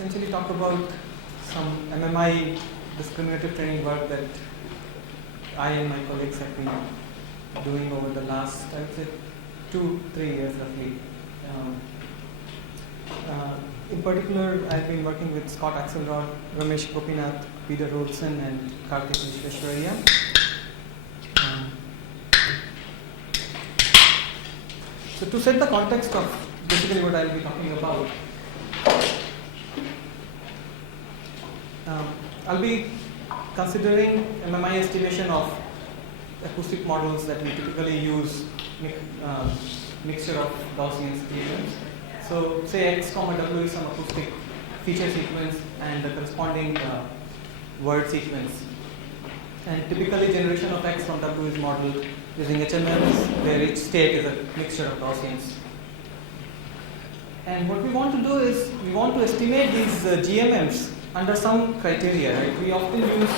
essentially talk about some MMI discriminative training work that I and my colleagues have been doing over the last, I would say, 2-3 years roughly. In particular, I've been working with Scott Axelrod, Ramesh Gopinath, Peter Robertson, and Karthik Vishweshwarya. So to set the context of basically what I'll be talking about, I'll be considering MMI estimation of acoustic models that we typically use, mixture of Gaussian equations. So say X comma W is some acoustic feature sequence and the corresponding word sequence. And typically generation of X from W is modeled using HMMs, where each state is a mixture of Gaussians. And what we want to do is we want to estimate these GMMs under some criteria. Right? We often use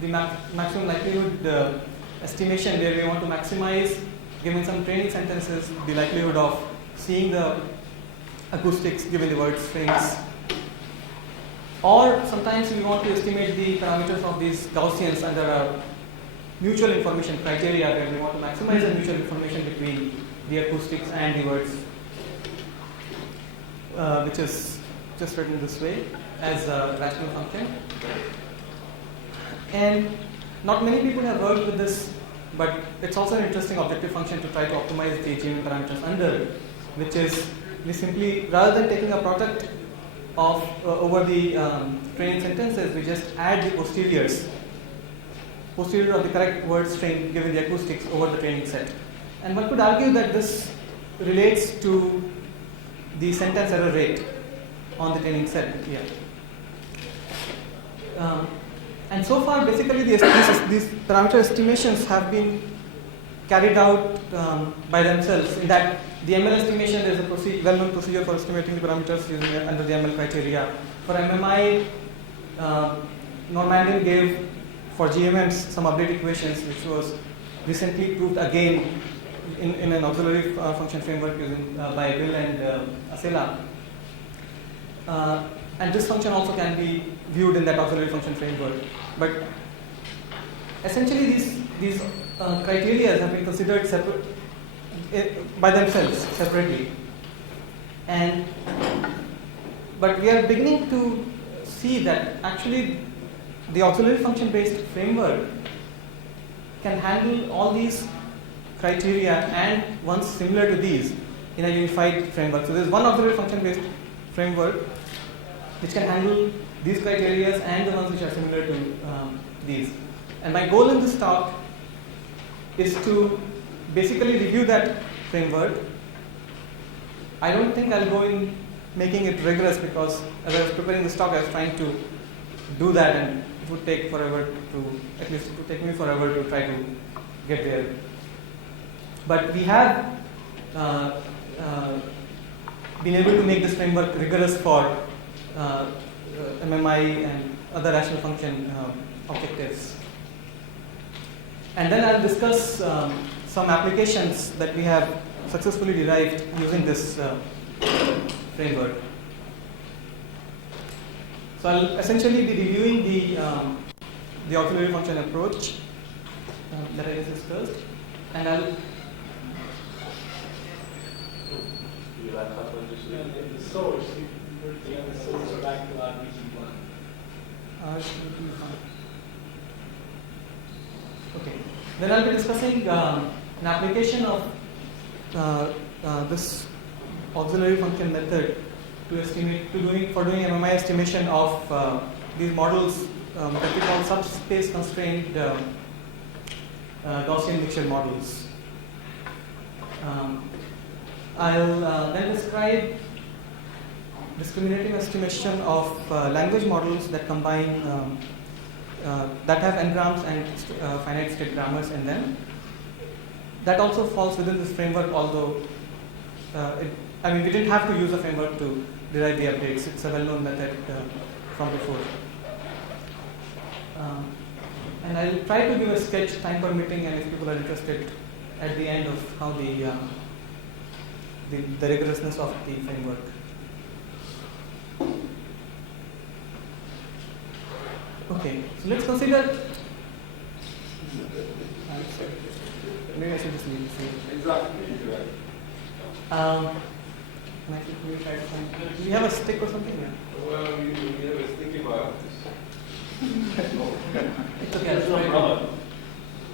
the maximum likelihood estimation, where we want to maximize, given some training sentences, the likelihood of seeing the acoustics given the word strings. Or sometimes we want to estimate the parameters of these Gaussians under a mutual information criteria, where we want to maximize the mutual information between the acoustics and the words, which is just written this way as a rational function. And not many people have worked with this, but it's also an interesting objective function to try to optimize the GMM parameters under, which is we simply, rather than taking a product of over the training sentences, we just add the posterior of the correct word string given the acoustics over the training set. And one could argue that this relates to the sentence error rate on the training set here. And so far, basically, these parameter estimations have been carried out by themselves, in that the ML estimation, there is a well-known procedure for estimating the parameters using under the ML criteria. For MMI, Normandian gave for GMMs some update equations, which was recently proved again in an auxiliary function framework using by Goel and Acela. And this function also can be viewed in that auxiliary function framework. But essentially, these criteria have been considered separate by themselves separately. But we are beginning to see that actually the auxiliary function based framework can handle all these criteria and ones similar to these in a unified framework. So there is one auxiliary function based framework which can handle these criteria and the ones which are similar to these. And my goal in this talk is to basically review that framework. I don't think I'll go in making it rigorous, because as I was preparing this talk, I was trying to do that, and it would take forever to, at least it would take me forever to try to get there. But we have been able to make this framework rigorous for MMI and other rational function objectives. And then I'll discuss some applications that we have successfully derived using this framework. So I'll essentially be reviewing the auxiliary function approach that I just discussed, and I'll. The source, you bring the source back to RBG1. Okay. Then I'll be discussing an application of this auxiliary function method for doing MMI estimation of these models that we call subspace constrained Gaussian mixture models. I'll then describe discriminative estimation of language models that combine that have n-grams and finite state grammars in them. That also falls within this framework, although we didn't have to use a framework to derive the updates. It's a well-known method from before. And I'll try to give a sketch, time permitting, and if people are interested, at the end of how the rigorousness of the framework. Okay, so let's consider. Maybe I should just leave this. Exactly. Can I quickly try to find? Do we have a stick or something here? Well, we have a sticky bar. It's okay. There's I'll no try problem.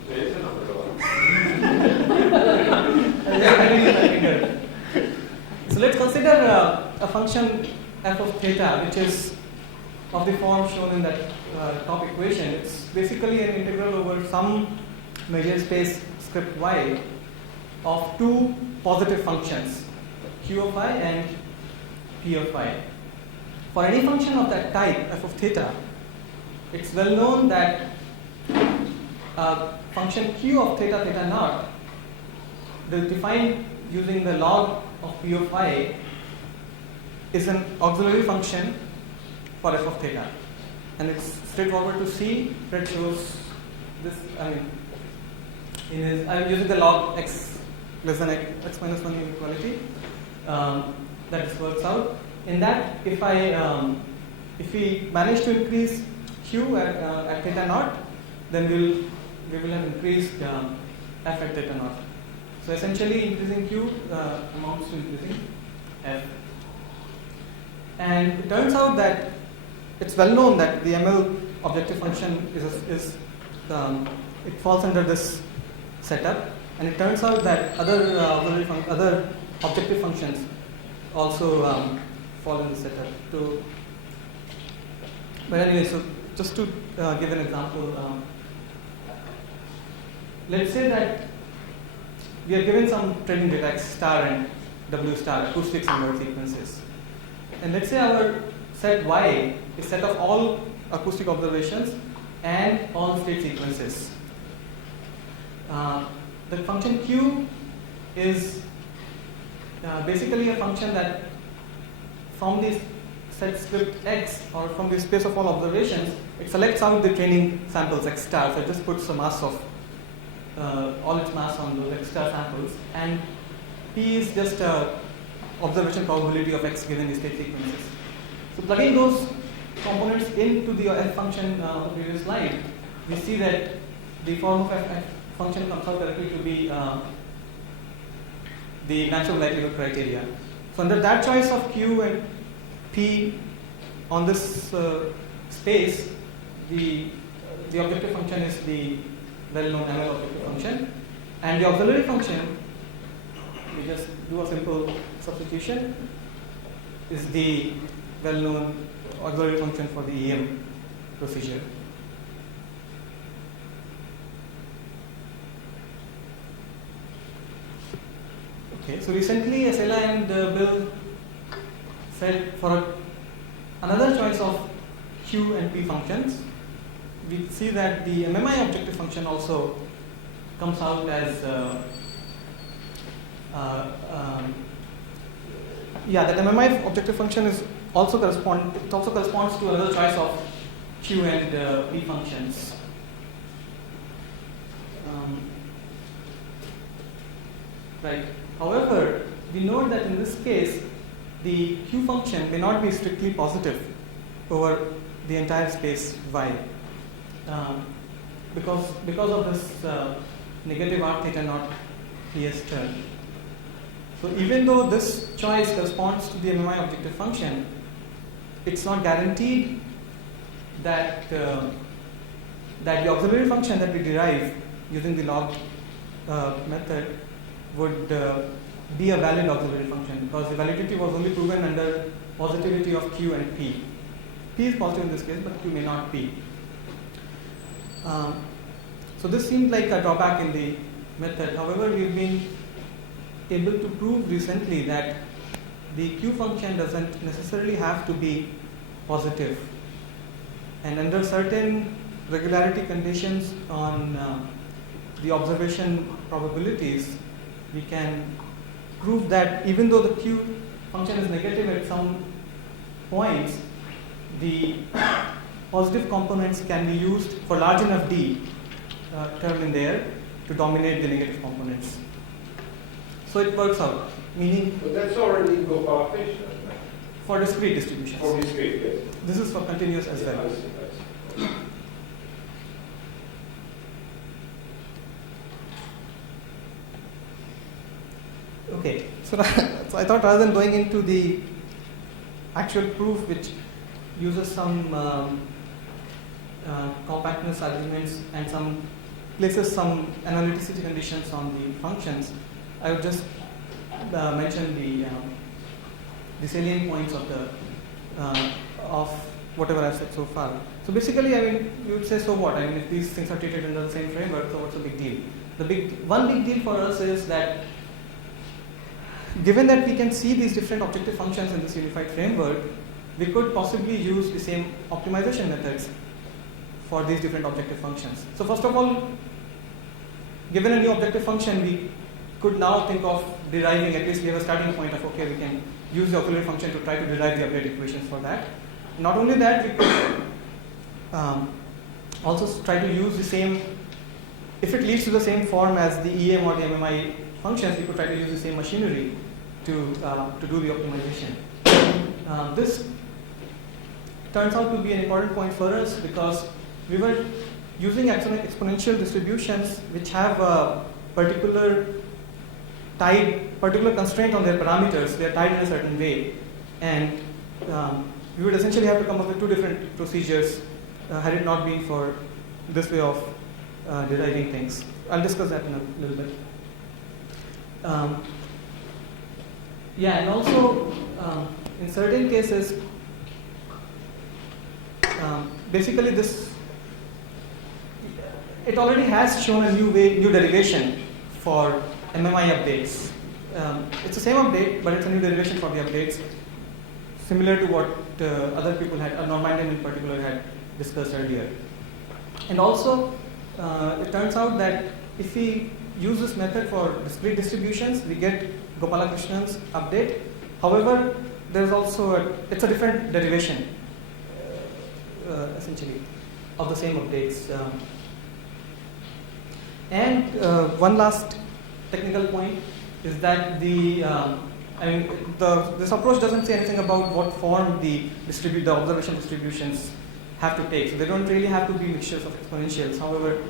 There is an umbrella. So let's consider a function f of theta, which is of the form shown in that top equation. It's basically an integral over some measure space script y of two positive functions, q of I and p of I. For any function of that type, f of theta, it's well known that function q of theta theta naught is defined using the log of p of I is an auxiliary function for f of theta, and it's straightforward to see. Fred shows this. I'm using the log x less than x minus 1 inequality that this works out. In that, if we manage to increase q at theta naught, then we will have increased f at theta naught. So essentially, increasing q amounts to increasing f. And it turns out that it's well known that the ML objective function it falls under this setup, and it turns out that other objective functions also fall in the setup. But anyway, so just to give an example, let's say that we are given some training data x star and w star, acoustic number sequences, and let's say our set y is set of all acoustic observations and all state sequences. The function q is basically a function that from this set script x, or from the space of all observations, it selects out the training samples x star, so it just puts a mass of all its mass on those x star samples, and p is just observation probability of x given the state sequences. So plugging those components into the f function of the previous slide, we see that the form of f function comes out directly to be the natural likelihood criteria. So under that choice of q and p on this space, the objective function is the well-known ML objective function, and the auxiliary function, we just do a simple substitution, is the well-known auxiliary function for the EM procedure. Okay, so recently Asela and Bill said for another choice of Q and P functions, we see that the MMI objective function also comes out as that MMI objective function is also corresponds to another choice of Q and P functions. Right. However, we note that in this case, the Q function may not be strictly positive over the entire space Y, because of this negative r theta naught PS term. So even though this choice corresponds to the MMI objective function, it's not guaranteed that the auxiliary function that we derive using the log method would be a valid auxiliary function, because the validity was only proven under positivity of Q and P. P is positive in this case, but Q may not be. So this seemed like a drawback in the method. However, we've been able to prove recently that the Q function doesn't necessarily have to be positive, and under certain regularity conditions on the observation probabilities, we can prove that even though the Q function is negative at some points, the positive components can be used for large enough d term in there to dominate the negative components. So it works out, meaning. But that's already coefficient. For discrete distributions. For discrete, yes. This is for continuous as Yeah, well. I see. So I thought rather than going into the actual proof, which uses some compactness arguments and some places some analyticity conditions on the functions, I would just mention the salient points of whatever I've said so far. So basically, I mean, you would say, so what? I mean, if these things are treated under the same framework, so what's the big deal? One big deal for us is that given that we can see these different objective functions in this unified framework, we could possibly use the same optimization methods for these different objective functions. So first of all, given a new objective function, we could now think of deriving, at least we have a starting point of, okay, we can use the auxiliary function to try to derive the update equations for that. Not only that, we could also try to use the same, if it leads to the same form as the EM or the MMI functions, we could try to use the same machinery to do the optimization. This turns out to be an important point for us because we were using exponential distributions which have a particular constraint on their parameters. They are tied in a certain way, and we would essentially have to come up with two different procedures had it not been for this way of deriving things. I'll discuss that in a little bit. And also in certain cases, basically it already has shown a new derivation for MMI updates. It's the same update, but it's a new derivation for the updates, similar to what other people had, Normandian in particular, had discussed earlier. And also, it turns out that if we use this method for discrete distributions, we get Gopalakrishnan's update. However, there's also it's a different derivation, essentially, of the same updates. And one last technical point is that this approach doesn't say anything about what form the observation distributions have to take. So they don't really have to be mixtures of exponentials. However,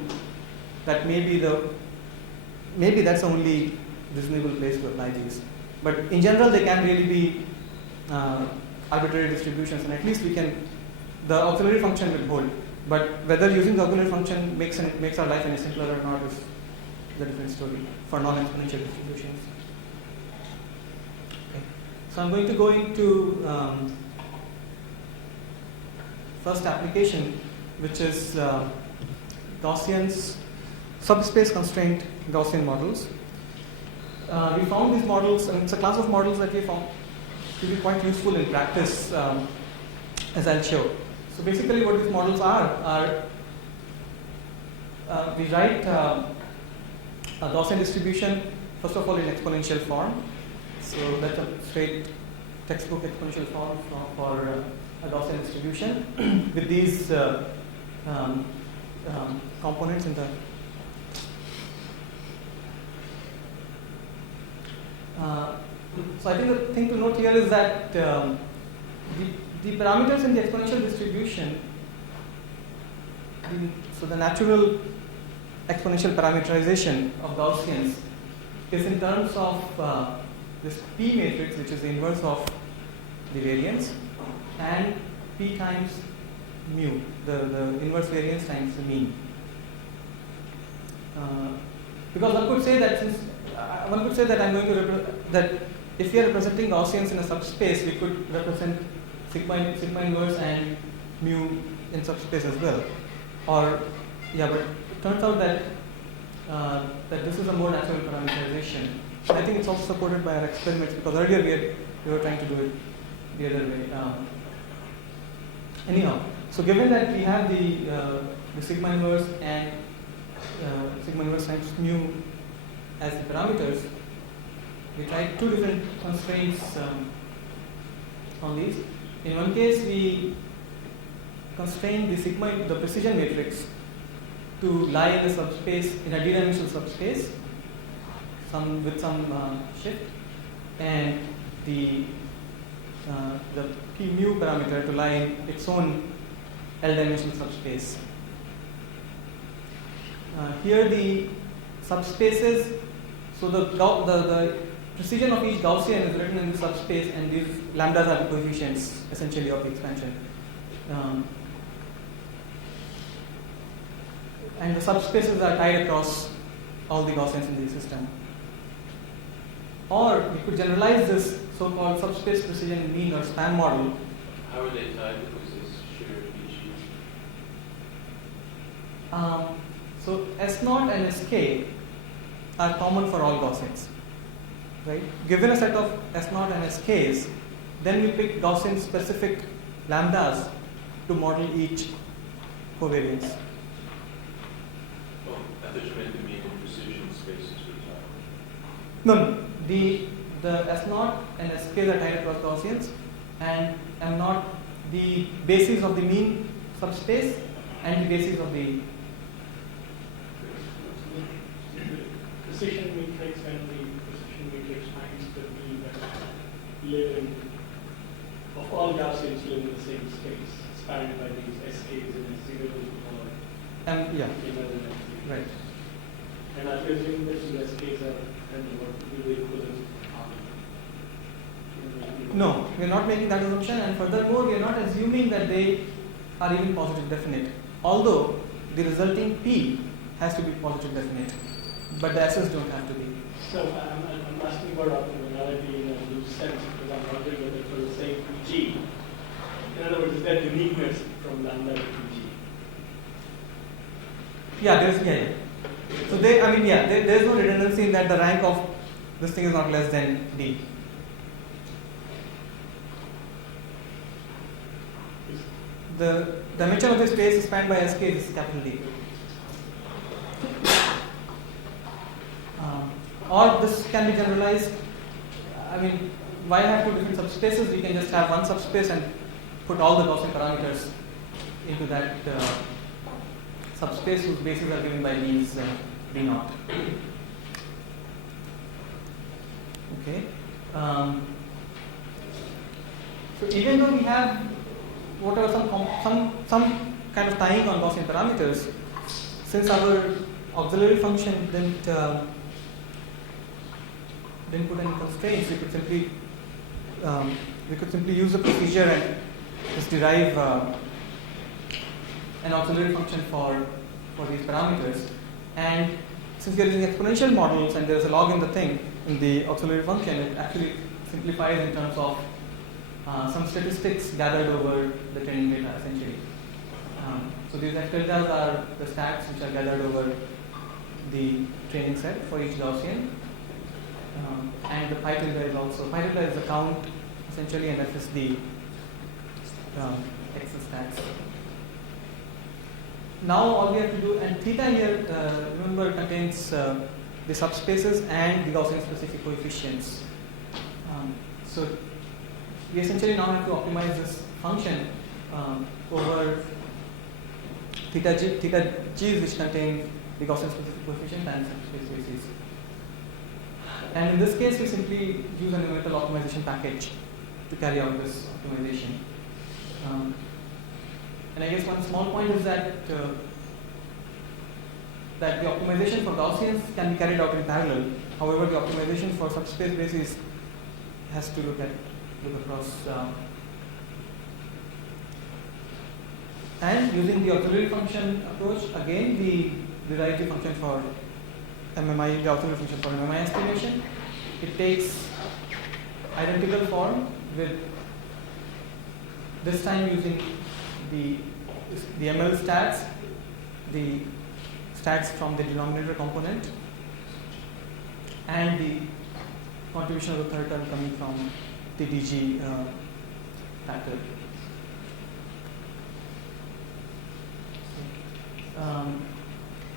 that maybe that's the only reasonable place to apply these. But in general, they can really be arbitrary distributions, and at least the auxiliary function will hold. But whether using the auxiliary function makes our life any simpler or not is a different story for non-exponential distributions. Okay. So I'm going to go into first application, which is Gaussian's subspace constraint Gaussian models. We found these models, and it's a class of models that we found to be quite useful in practice, as I'll show. So basically what these models are we write a Gaussian distribution, first of all in exponential form. So that's a straight textbook exponential form for a Gaussian distribution with these components in the so I think the thing to note here is that the parameters in the exponential distribution, so the natural exponential parameterization of Gaussians is in terms of this P matrix, which is the inverse of the variance, and P times mu, the inverse variance times the mean. Because one could say that I'm going to that if we are representing Gaussians in a subspace, we could represent sigma inverse and mu in subspace as well. But it turns out that this is a more natural parameterization. I think it's also supported by our experiments, because earlier we were trying to do it the other way. Anyhow, so given that we have the sigma inverse and sigma inverse times mu as the parameters, we tried two different constraints on these. In one case, we constrained the precision matrix to lie in a subspace, in a d-dimensional subspace, with some shift, and the p mu parameter to lie in its own L-dimensional subspace. Here the subspaces, so the precision of each Gaussian is written in the subspace, and these lambdas are the coefficients essentially of the expansion. And the subspaces are tied across all the Gaussians in the system. Or we could generalize this so-called subspace precision mean or span model. How are they tied? Because it's shared each. So S0 and Sk are common for all Gaussians, right? Given a set of S0 and Sk's, then we pick Gaussian specific lambdas to model each covariance. Oh, I thought you meant the mean and precision spaces were tied. No, the S0 and Sk's are tied across Gaussians, and M0 the basis of the mean subspace and the basis of the precision matrix and the precision matrix finds the mean that live in, of all Gaussians live in the same space, spanned by these SKs and S0s or yeah, right. right. And I presume that the SKs are kind of what will be equivalent. No, we are not making that assumption, and furthermore, we are not assuming that they are even positive definite. Although the resulting P has to be positive definite, but the S's don't have to be. So I'm asking about orthogonality in a loose sense because I'm wondering whether for the same PG, in other words, is there uniqueness from lambda to PG? Yeah, yeah. So there's no redundancy in that the rank of this thing is not less than D. The dimension of the space spanned by Sk is capital D. Or this can be generalized. I mean, why have two different subspaces? We can just have one subspace and put all the Gaussian parameters into that subspace whose bases are given by these D naught. Okay. So even though we have whatever some kind of tying on Gaussian parameters, since our auxiliary function didn't put any constraints, we could simply use the procedure and just derive an auxiliary function for these parameters. And since we are using exponential models and there is a log in the thing in the auxiliary function, it actually simplifies in terms of some statistics gathered over the training data essentially. So these F deltas are the stats which are gathered over the training set for each Gaussian. And the pi tilde is also, pi tilde is the count essentially, and F is the X stats. Now all we have to do, and theta here, remember, contains the subspaces and the Gaussian specific coefficients. So we essentially now have to optimize this function over theta g's which contain the Gaussian specific coefficient and subspace bases. And in this case, we simply use a numerical optimization package to carry out this optimization. And I guess one small point is that the optimization for Gaussians can be carried out in parallel. However, the optimization for subspace bases has to look across. And using the auxiliary function approach, again we derive the function for MMI, the auxiliary function for MMI estimation. It takes identical form with this time using the ML stats, the stats from the denominator component, and the contribution of the third term coming from the DG factor.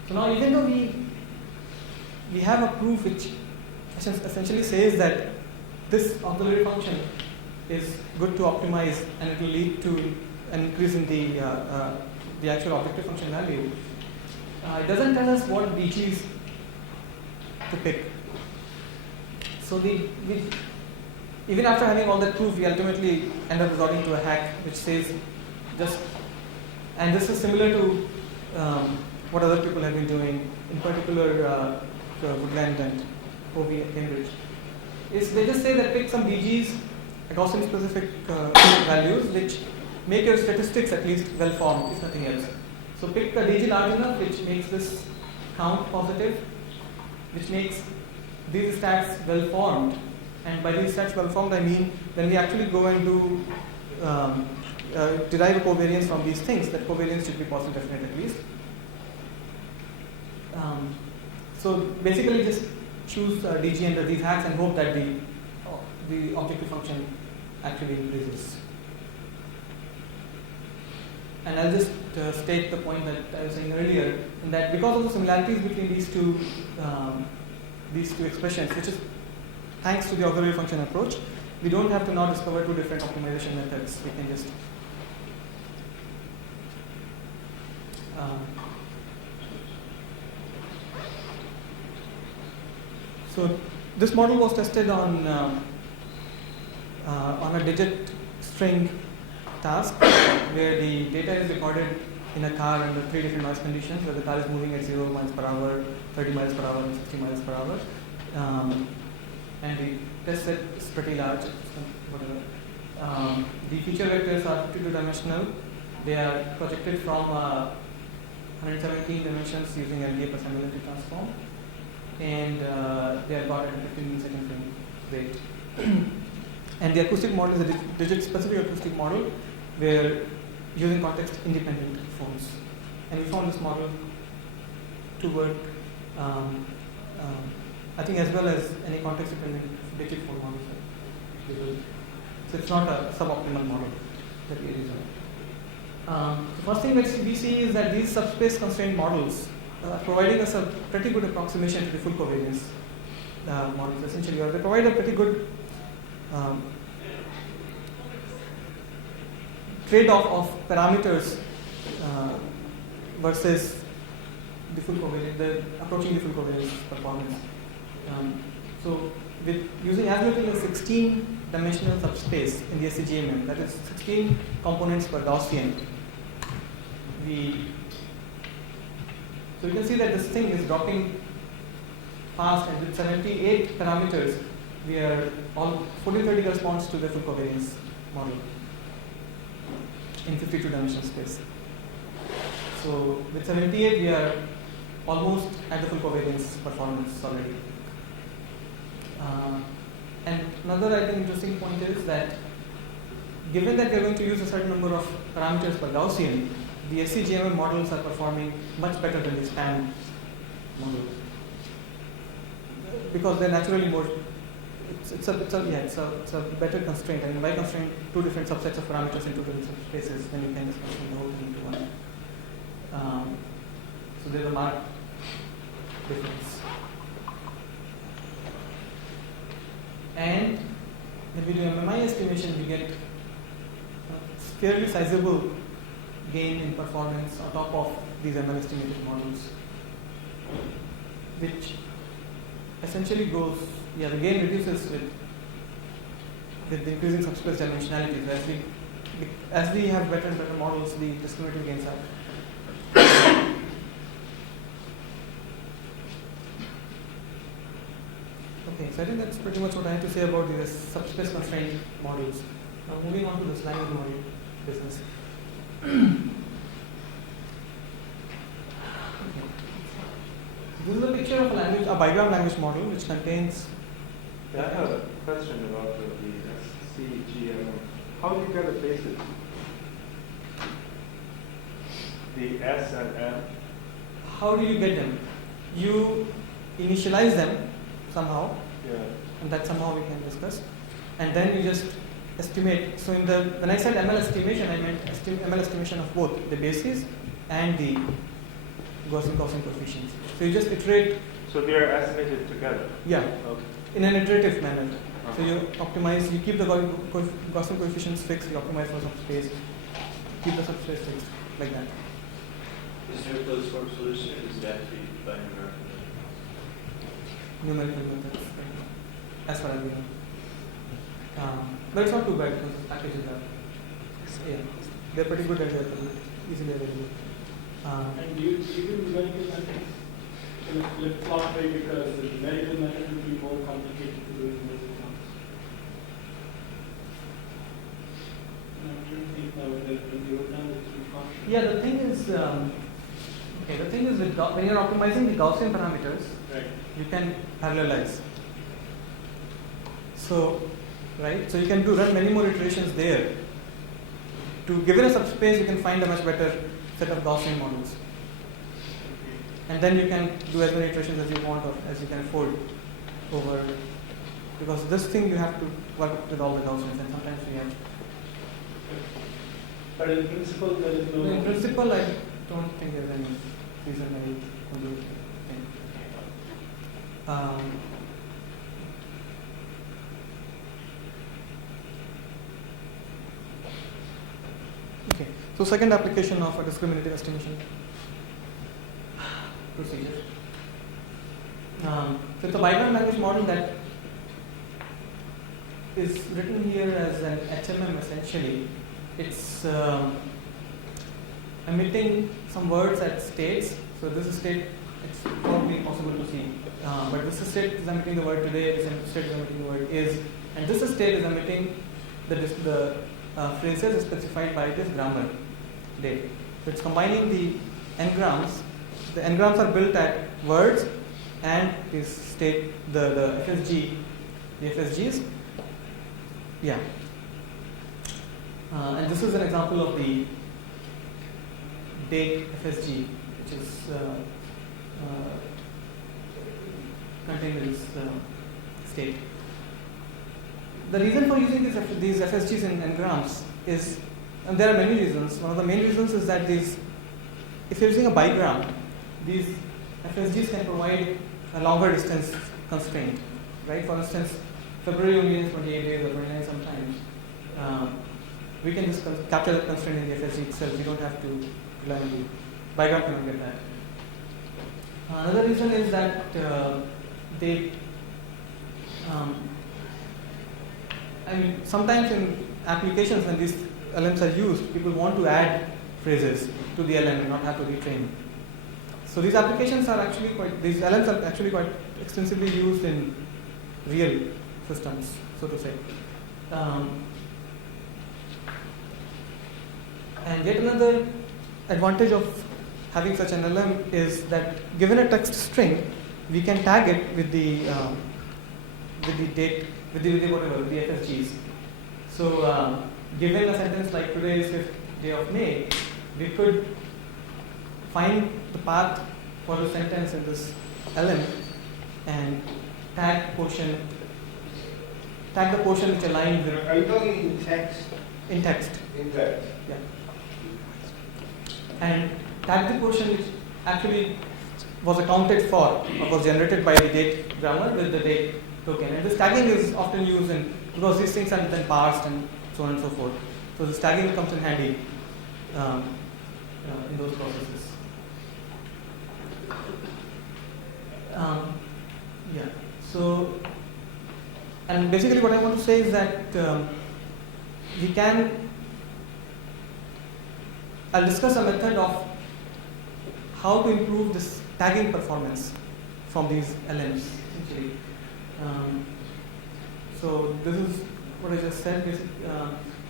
So now, even though we have a proof which essentially says that this auxiliary function is good to optimize and it will lead to an increase in the actual objective function value, it doesn't tell us what DGs to pick. So even after having all that proof, we ultimately end up resorting to a hack which says and this is similar to what other people have been doing, in particular Woodland and Covey at Cambridge. is they just say that pick some DGs, Gaussian specific values, which make your statistics at least well formed, if nothing else. So pick a DG large enough which makes this count positive, which makes these stats well formed. And by these stats well formed, I mean when we actually go and do derive a covariance from these things, that covariance should be positive definite at least. So basically just choose DG under these hats and hope that the objective function actually increases. And I'll just state the point that I was saying earlier, in that because of the similarities between these two expressions, which is thanks to the auxiliary function approach, we don't have to now discover two different optimization methods. We can just so this model was tested on a digit string task where the data is recorded in a car under 3 different noise conditions, where the car is moving at 0 miles per hour, 30 miles per hour, and 60 miles per hour. And the test set is pretty large, whatever. The feature vectors are 52-dimensional. They are projected from 117 dimensions using LDA plus MLT transform. And they are got at a 15-second frame rate. And the acoustic model is a digit-specific acoustic model where using context-independent phones. And we found this model to work, I think, as well as any context-dependent digit phone model. So it's not a suboptimal model that we use. The first thing that we see is that these subspace constrained models are providing us a pretty good approximation to the full covariance models. Essentially, they provide a pretty good trade-off of parameters versus the full covariance, approaching the full covariance performance. So, with using as little as 16-dimensional subspace in the SCGMM, that is 16 components per Gaussian, so you can see that this thing is dropping fast, and with 78 parameters, we are all 1430 corresponds to the full covariance model in 52-dimensional space. So with 78, we are almost at the full covariance performance already. And another, I think, interesting point is that given that we are going to use a certain number of parameters per Gaussian, the SCGMM models are performing much better than the SPAN model because they're naturally more. It's a better constraint. I mean, by constraint, two different subsets of parameters in two different subspaces, then you can just constrain the whole thing into one. So there's a marked difference. And when we do MMI estimation, we get fairly sizable gain in performance on top of these ML estimated models, which essentially goes, the gain reduces with the increasing subspace dimensionality. As we have better and better models, the discriminative gains are. Okay, so I think that's pretty much what I have to say about the subspace constrained models. Now moving on to this language model business. This is a picture of a bigram language model which contains. Yeah, I have a question about the SCGMM. How do you get the basis? The S and M? How do you get them? You initialize them somehow, and that somehow we can discuss. And then you just estimate. So when I said ML estimation, I meant ML estimation of both the bases and the Gaussian coefficients. So you just iterate. So they are estimated together? Yeah. Okay. In an iterative manner. So you optimize, you keep the Gaussian coefficients fixed, you optimize for subspace, keep the subspace fixed, like that. Is your closed form solution, is that by Numerical methods, as far as we know. But it's not too bad because the packages are, they're pretty good and they're easily available. And do you do numerical methods in a flip-flop way because the numerical method would be more complicated to do in this Yeah, the thing is, with when you're optimizing the Gaussian parameters, Right. you can parallelize. So, right, so you can run many more iterations there. To given a subspace, you can find a much better set of Gaussian models, and then you can do as many iterations as you want or as you can afford over. Because this thing you have to work with all the Gaussians, and sometimes we have. But in principle, there is no. In principle, I don't think there's any reason why you can do thing. Okay, so second application of a discriminative estimation procedure. So it's a bigram language model that is written here as an HMM essentially. It's emitting some words at states. So this is state, it's probably possible to see. But this state is emitting the word today, this state is emitting the word is, and this state is emitting the phrases specified by this grammar date. So it's combining the n-grams. The n-grams are built at words and this state, the FSGs. Yeah. And this is an example of the date FSG, which is contained in this state. The reason for using these FSGs in n-grams is, and there are many reasons. One of the main reasons is that if you're using a bigram, these FSGs can provide a longer distance constraint, right? For instance, February only has 28 days or 29 sometimes. We can just capture the constraint in the FSG itself. We don't have to rely on the bigram cannot get that. Another reason is that sometimes in applications when these LMs are used, people want to add phrases to the LM and not have to retrain. So these applications are actually these LMs are actually quite extensively used in real systems, so to say. And yet another advantage of having such an LM is that given a text string, we can tag it with the date, with the FSGs. So given a sentence like today is 5th day of May, we could find the path for the sentence in this LM and tag the portion which aligns with. Are you talking in text? In text. In text. Yeah. And tag the portion which actually was accounted for or was generated by the date grammar with the date token. And this tagging is often used because these things are then parsed and so on and so forth. So this tagging comes in handy in those processes. Yeah. So, and basically what I want to say is that I'll discuss a method of how to improve this tagging performance from these LMs essentially. So this is what I just said,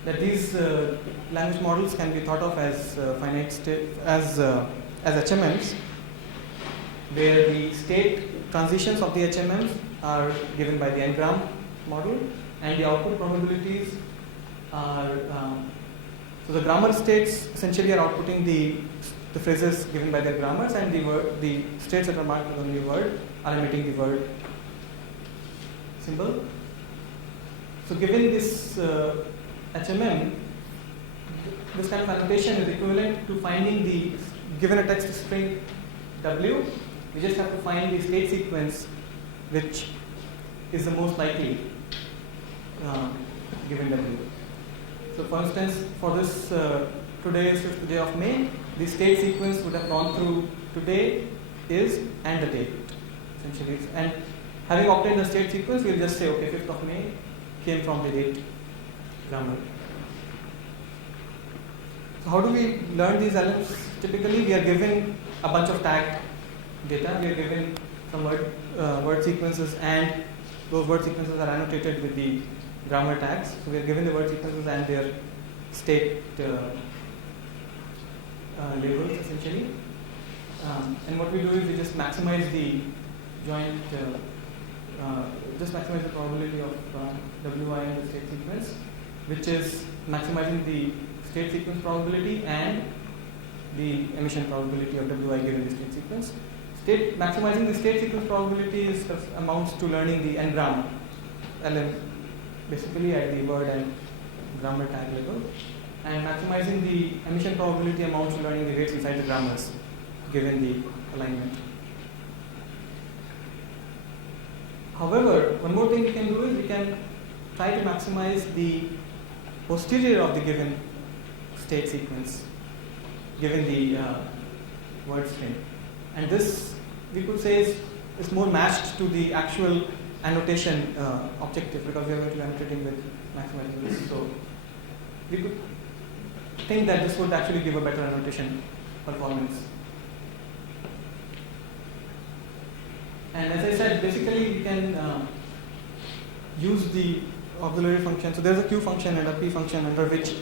that these language models can be thought of as finite state, as HMMs, where the state transitions of the HMMs are given by the n-gram model, and the output probabilities are so the grammar states essentially are outputting the phrases given by their grammars, and the states that are marked with only word are emitting the word symbol. So given this HMM, this kind of annotation is equivalent to finding given a text string W, we just have to find the state sequence which is the most likely given W. So for instance, for this today is 5th day of May, the state sequence would have gone through today, is, and the date essentially. And having obtained the state sequence, we'll just say, okay, 5th of May came from the date grammar. So how do we learn these LMs? Typically, we are given a bunch of tagged data. We are given some word sequences, and those word sequences are annotated with the grammar tags. So we are given the word sequences and their state labels essentially. And what we do is we just maximize the joint, just maximize the probability of Wi in the state sequence, which is maximizing the state sequence probability and the emission probability of Wi given the state sequence. Maximizing the state sequence probability amounts to learning the n-gram LM, basically at the word and grammar tag level, and maximizing the emission probability amounts to learning the weights inside the grammars given the alignment. However, one more thing we can do is we can try to maximize the posterior of the given state sequence given the word string. And this, we could say, is more matched to the actual annotation objective, because we are going to be annotating with maximizing this. So we could think that this would actually give a better annotation performance. And as I said, basically we can use the auxiliary function. So there's a Q function and a P function under which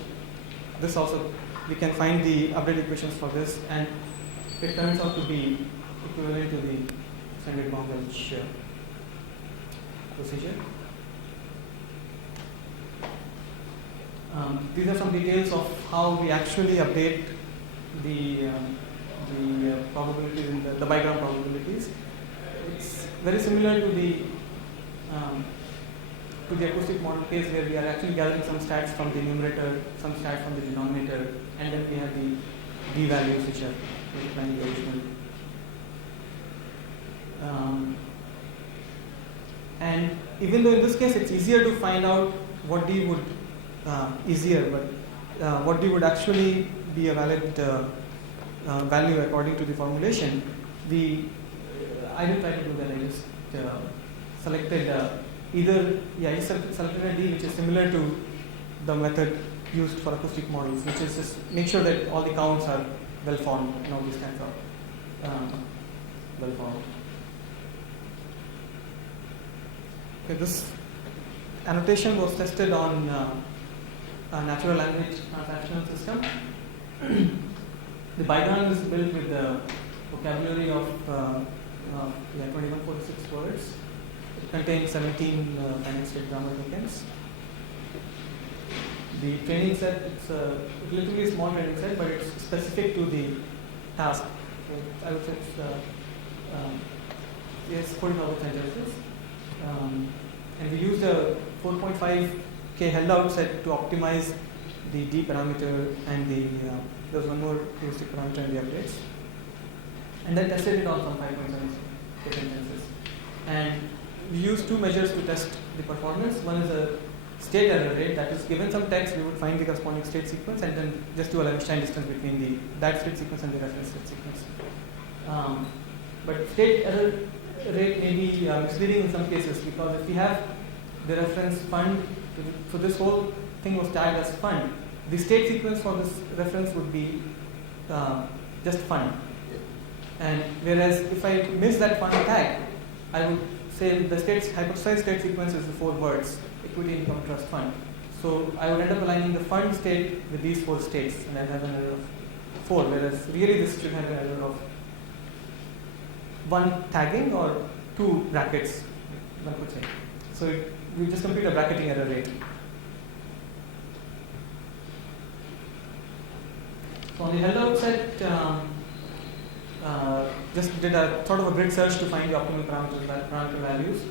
this also, we can find the update equations for this, and it turns out to be equivalent to the standard Baum-Welch procedure. These are some details of how we actually update the probabilities in the bigram probabilities. It's very similar to the acoustic model case, where we are actually gathering some stats from the numerator, some stats from the denominator, and then we have the d values which are multiplying the original. And even though in this case it's easier to find out what d would what d would actually be a valid value according to the formulation, I didn't try to do that. I just selected I selected a d which is similar to the method used for acoustic models, which is just make sure that all the counts are well formed and all these kinds of well formed. Okay, this annotation was tested on a natural language transactional system. The bigram is built with the vocabulary of 2146 words. It contains 17 finite state grammar tokens. The training set, it's a relatively small training set, but it's specific to the task. So I would say it's 40,000 sentences. And we used a 4.5K held-out set to optimize the D parameter and there was one more heuristic parameter in the updates. And then tested it on some 5.7K sentences. And we used two measures to test the performance. One is a state error rate, that is, given some text, we would find the corresponding state sequence and then just do a Levenshtein distance between that state sequence and the reference state sequence. But state error rate may be misleading in some cases, because if we have the reference fund, so this whole thing was tagged as fund, the state sequence for this reference would be just fund. And whereas if I miss that fund tag, I would say the hypothesized state sequence is the 4 words, equity, income, trust, fund. So I would end up aligning the fund state with these 4 states, and I have an error of 4, whereas really this should have an error of 1 tagging or 2 brackets, one could say. So we just compute a bracketing error rate. So on the held-out set, just did a sort of a grid search to find the optimal parameter values,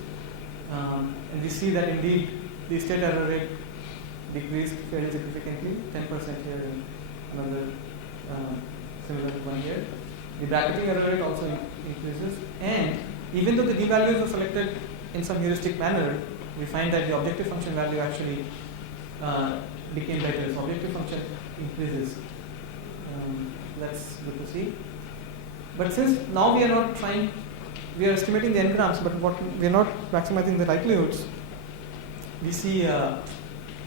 and we see that indeed the state error rate decreased fairly significantly, 10% here and another similar one here. The bracketing error rate also increases, and even though the d values were selected in some heuristic manner, we find that the objective function value actually became better. So objective function increases. That's good to see. But since now we are estimating the n-grams, but we are not maximizing the likelihoods, we see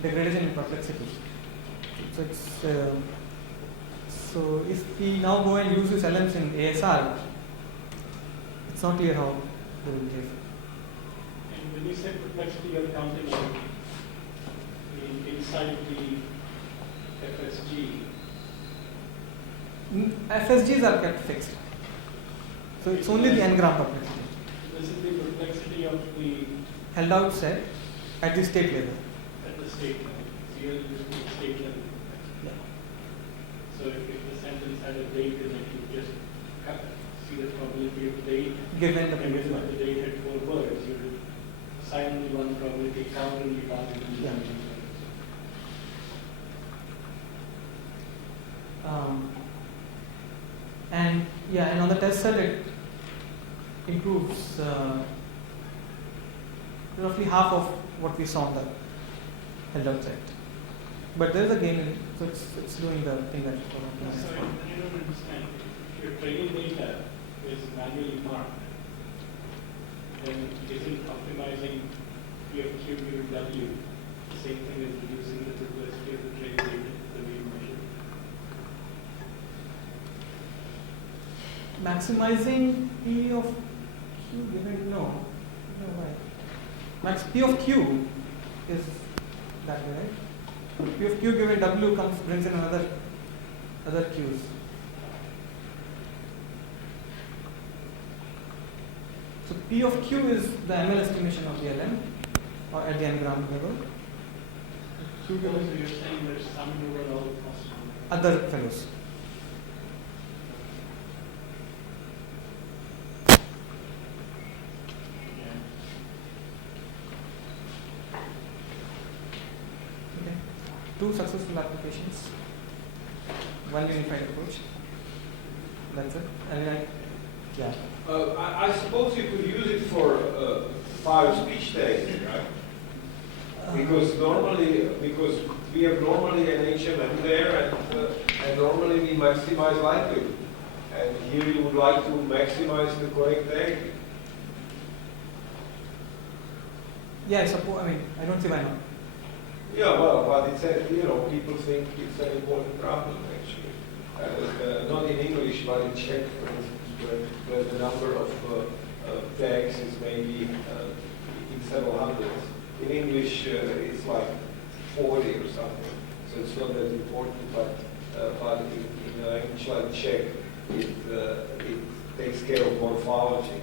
degradation in perplexity. So if we now go and use these LMs in ASR, it's not clear how they will behave. And when you say perplexity, you're counting inside the FSG. FSGs are kept fixed. So it's only the n-gram perplexity. This is the perplexity of the Held out set at the state level. at the state level. So you're using the state level. Yeah. So if the sentence had a date in it, you just see the probability of date. Given the And previous if one. the date had 4 words, you would assign only one probability, count only one. Yeah. And yeah, and on the test set it improves roughly half of what we saw on the held out set. But there is a gain in it, so it's doing the thing that So I don't understand. If your training data is manually marked, then isn't optimizing P of Q given W the same thing as reducing the perplexity of the training data that we measure? maximizing P of Q given no why. P of Q is that way, right? P of Q given W brings in other Qs. So P of Q is the ML estimation of the LM or at the n-gram level. Q So given you're saying there's some overall cost. other fellows. Yeah. Okay. 2 successful applications, 1 unified approach. That's it. And yeah. I suppose you could use it for 5 speech tags, right? Because we have normally an HMM there, and normally we maximize likelihood. And here you would like to maximize the correct tag. Yeah, I mean, I don't see why not. Yeah, well, but it's people think it's an important problem actually. Not in English, but in Czech, for instance, where the number of tags is maybe in several hundreds. In English, it's like 40 or something, so it's not that important. But in a language like Czech, it takes care of morphology.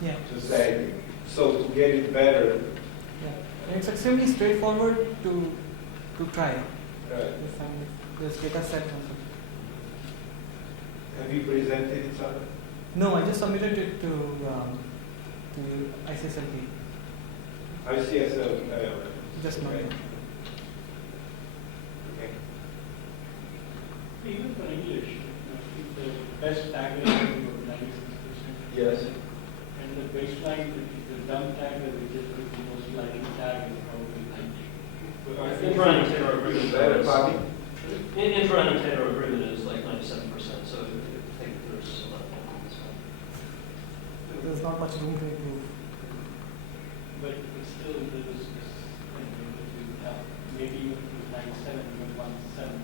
Yeah. To say, so to get it better. Yeah. And it's extremely straightforward to try. Right. If this data set. Have you presented it somewhere? No, I just submitted it to ICSLP. ICSL. Just now. Okay. Okay. Even for English, I think the best tag is about 96%. Yes. And the baseline, the dumb tag that we just put the most likely tag is probably 90. Inter-annotator agreement. Better, Bobby? Inter-annotator agreement is like 97%, so I think there's a lot of this one. There's not much room to improve. But still, there is this thing that you have maybe even with 97, even 17.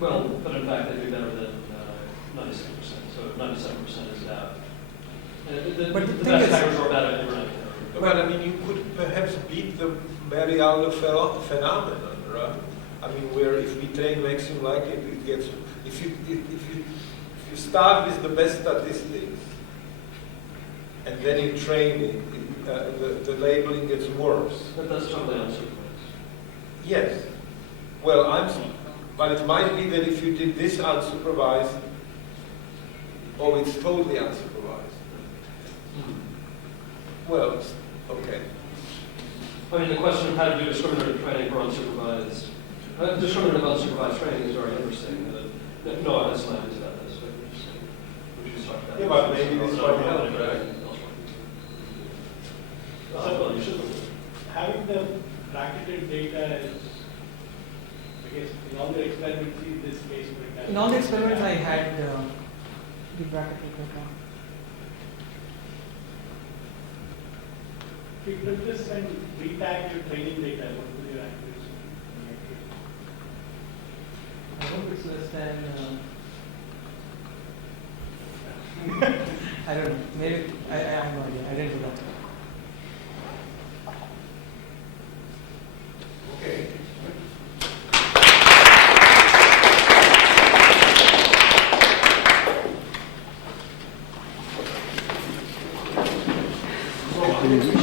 Well, but in fact, they do better than 96%, so 97% is out. But the the thing best is- taggers are better than inter-annotator. Well, I mean, you could perhaps beat the Marialdo phenomenon, right? I mean, where if we train maximum likelihood, it gets. If you start with the best statistics, and then you train it, the labeling gets worse. But that's totally unsupervised. Yes. Well, but it might be that if you did this unsupervised, it's totally unsupervised. Well, okay. I mean, the question of how to do discriminative training for unsupervised, discriminative unsupervised training is very interesting. No, that's not into that. That's very interesting. We should talk about Yeah, but maybe this might help, right? So having the bracketed data is, I guess, in all the experiments, in this case, In all the experiments, I had the bracketed data. If you put this and retag your training data, what will your accuracy I hope it's less than. I don't know. Maybe I have no idea. I didn't do that. Okay. Which is